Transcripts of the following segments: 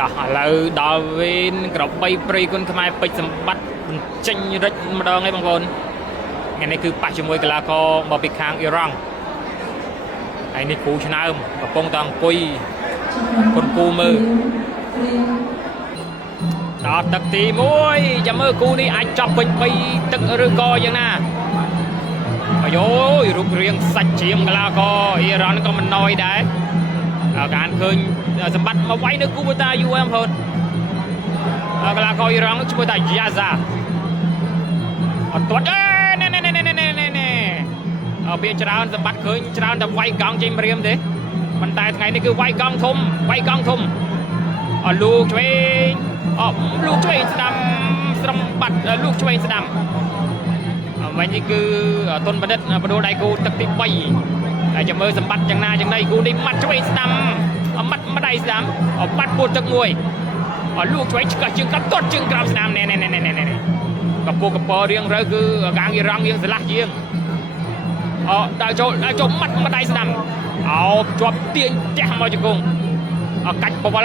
តោះឥឡូវដល់វិញក្របីព្រៃគុណខ្មែរពេជ្រសម្បត្តិបញ្ចេញរិចម្ដងឯងបងប្អូនថ្ងៃនេះគឺប៉ះជាមួយកីឡាករមកពីខាងអ៊ីរ៉ង់ហើយនេះគ្រូឆ្នើមកំពុងតែអង្គុយគុនគូមើលដល់ទឹកទី1ចាំមើលគូនេះអាចចប់ពេញ3ទឹកឬក៏យ៉ាងណាអាយយរូបរាងសាច់ជ្រាមកីឡាករអ៊ីរ៉ង់ក៏មិនណយដែរការឃើញសម្បត្តិមកវាយនៅគូតាយូបងប្អូនកីឡាករអ៊ីរ៉ង់ឈ្មោះថាយ៉ាហ្សាអត់ទាត់ណែវាច្រើនសម្បត្តិឃើញច្រើនតែវាយកង់ចេញម្រាមទេប៉ុន្តែថ្ងៃនេះគឺវាយកង់ធំលោកឆ្វេងលោកឆ្វេងស្ដាំស្រំបាត់លោកឆ្វេងស្ដាំវិញនេះគឺតុនបណ្ឌិតបដូរដៃគូទឹកទី3ហើយចាំមើលសម្បត្តិយ៉ាងណាយ៉ាងណីគូនេះម៉ាត់ឆ្វេងស្ដាំម៉ាត់ម្ដាយស្ដាំបាត់ពោះទឹកមួយលោកឆ្វេងឆ្កឹះជើងកាត់ទាត់ជើងក្រោមស្ដាំណែកពករៀងរើគឺកាងអ៊ីរ៉ង់យើងស្រឡះជាងដើរចូលម៉ាត់ម្ដាយស្ដាំជាប់ទាញផ្ទះមកជង្គង់កាច់បវ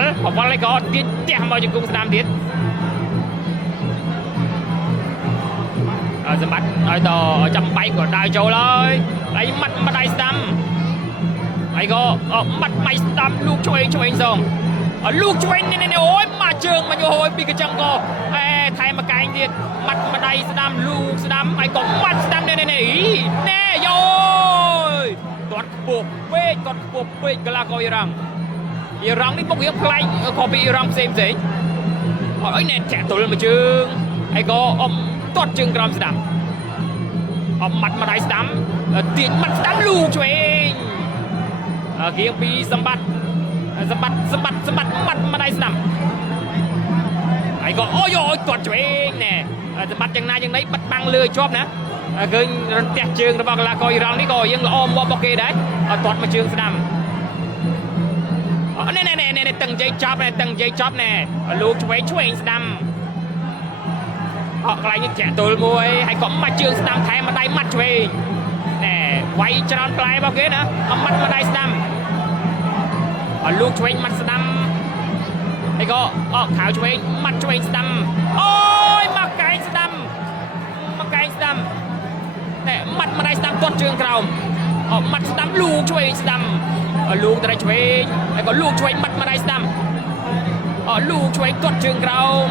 លឯក៏ទាញផ្ទះមកជង្គង់ស្ដាំទៀតសម្បត្តិឲ្យតចាំបែកក៏ដើរចូលហើយម៉ាត់ម្ដាយស្ដាំហើយក៏ម៉ាត់បៃស្ដាំលោកឆ្វេងសងលោកឆ្វេងនេះអូយមកជើងមកយោយពីកញ្ចឹងក៏ថែមមកកែងទៀតម៉ាត់ម្ដាយស្ដាំលោកស្ដាំហើយក៏ម៉ាត់ស្ដាំណែយោយគាត់ខ្ពស់ពេកកីឡាករអ៊ីរ៉ង់នេះពុករៀងប្លែកខុសពីអ៊ីរ៉ង់ផ្សេងអត់អីណែចាក់ទល់មកជើងហើយក៏ទាត់ជើងក្រោមស្ដាំម៉ាត់ម្ដាយស្ដាំទាញម៉ាត់ស្ដាំលោកឆ្វេងគៀងពីសម្បត្តិម៉ាត់ម្ដាយស្ដាំហើយក៏អូយទាត់ឆ្វេងណែសម្បត្តិយ៉ាងណាយ៉ាងណីបិទបាំងលើជាប់ណាឃើញរន្ទះជើងរបស់កីឡាករអ៊ីរ៉ង់នេះក៏យើងល្អមករបស់គេដែរទាត់មកជើងស្ដាំណែតឹងជ័យចប់ណែលោកឆ្វេងស្ដាំកន្លែងនេះចាក់ទល់មួយហើយក៏ម៉ាត់ជើងស្ដាំថែមម្ដាយម៉ាត់ឆ្វេងណែវាយច្រើនផ្លែរបស់គេណាម៉ាត់ម្ដាយស្ដាំលោកឆ្វេងម៉ាត់ស្ដាំហើយក៏ខៅឆ្វេងម៉ាត់ឆ្វេងស្ដាំអូយមកកែងស្ដាំណែម៉ាត់ម្ដាយស្ដាំទាត់ជើងក្រោមម៉ាត់ស្ដាំលោកឆ្វេងស្ដាំលោកត្រូវឆ្វេងហើយក៏លោកឆ្វេងម៉ាត់ម្ដាយស្ដាំលោកឆ្វេងទាត់ជើងក្រោម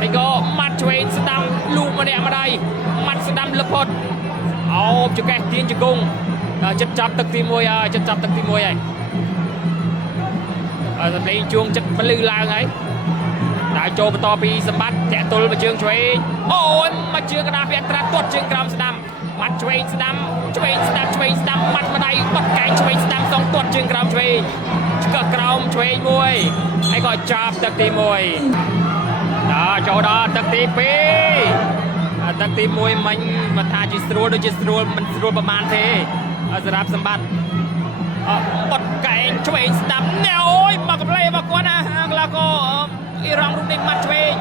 ហើយក៏ម៉ាត់ឆ្វេងស្ដាំលូកម្នាក់ម្ដាយម៉ាត់ស្ដាំលឹកផុតចង្កេះទាញជង្គង់ចិត្តចាប់ទឹកទី1ហើយសម្លេងជួងចិត្តពលឺឡើងហើយដើរចូលបន្តពីសម្បត្តិតាក់ទល់មកជើងឆ្វេងមកជើងកណ្ដាលពីអត្រាទាត់ជើងក្រោមស្ដាំម៉ាត់ឆ្វេងស្ដាំម៉ាត់ម្ដាយបត់កែងឆ្វេងស្ដាំសងទាត់ជើងក្រោមឆ្វេងឆ្កឹះក្រោមឆ្វេងមួយហើយក៏ចាប់ទឹកទី1ចូលដល់ទឹកទី2ទឹកទី1មិញមិនថាជាស្រួលដូចជាស្រួលមិនស្រួលប្រហែលទេសម្រាប់សម្បត្តិបត់កែងឆ្វេងស្ដាំណែអូយមកកំ play របស់គាត់ណាកីឡាករអ៊ីរ៉ង់រូបនេះម៉ាត់ឆ្វេង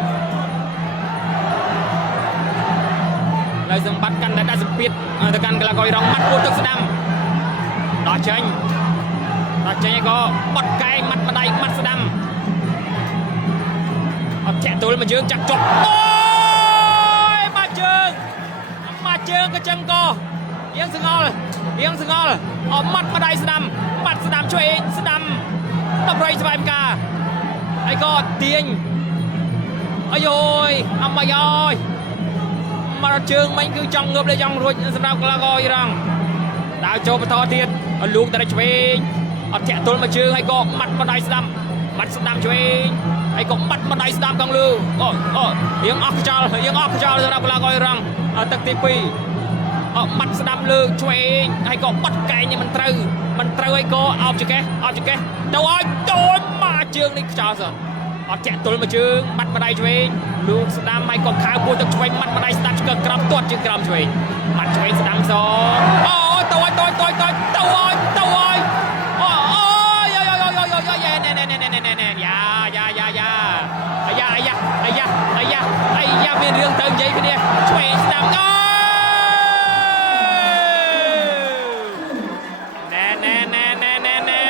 ហើយសម្បត្តិកាន់តែដាក់សម្ពាធទៅកាន់កីឡាករអ៊ីរ៉ង់ម៉ាត់ពោះទឹកស្ដាំដោះចេញហើយក៏បត់កែងម៉ាត់ម្ដាយម៉ាត់ស្ដាំធាក់ទល់មកជើងចាក់ជាប់អូយមកជើងកញ្ចឹងក៏រៀងស្ងល់ម៉ាត់ម្ដាយស្ដាំម៉ាត់ស្ដាំឆ្វេងស្ដាំដល់ប្រៃស្វែងការហើយក៏ទាញអាយអមអាយមកជើងមិញគឺចង់ងើបលេចង់រួចសម្រាប់កីឡាករអ៊ីរ៉ង់ដើរចូលបន្តទៀតលោកតែឆ្វេងធាក់ទល់មកជើងហើយក៏ម៉ាត់ម្ដាយស្ដាំឆ្វេងហើយក៏បាត់ម្ដាយស្ដាំខាងលើរៀងអស់ខ្យល់សម្រាប់កីឡាករអ៊ីរ៉ង់ទឹកទី2បាត់ស្ដាំលើឆ្វេងហើយក៏បាត់កែងមិនត្រូវហើយក៏អោបចង្កេះទៅឲ្យមកជើងនេះខ្យល់សោះធាក់ទល់មកជើងបាត់ម្ដាយឆ្វេងលោកស្ដាំហើយក៏ខៅពោះទឹកឆ្វេងម៉ាត់ម្ដាយស្ដាំឆ្កឹះក្រោមទាត់ជើងក្រោមឆ្វេងម៉ាត់ឆ្វេងស្ដាំសទៅឲ្យយ៉ាមានរឿងទៅនិយាយគ្នាឆ្វេងស្ដាំណែ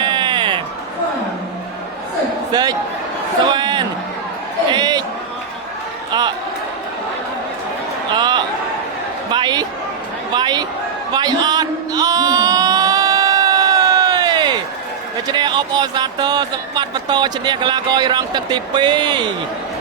សេច ស្វែនអេកវាយអត់អូយដូច្នេះអបអរសាទរសម្បត្តិបន្តឈ្នះកីឡាករអ៊ីរ៉ង់ទឹកទី2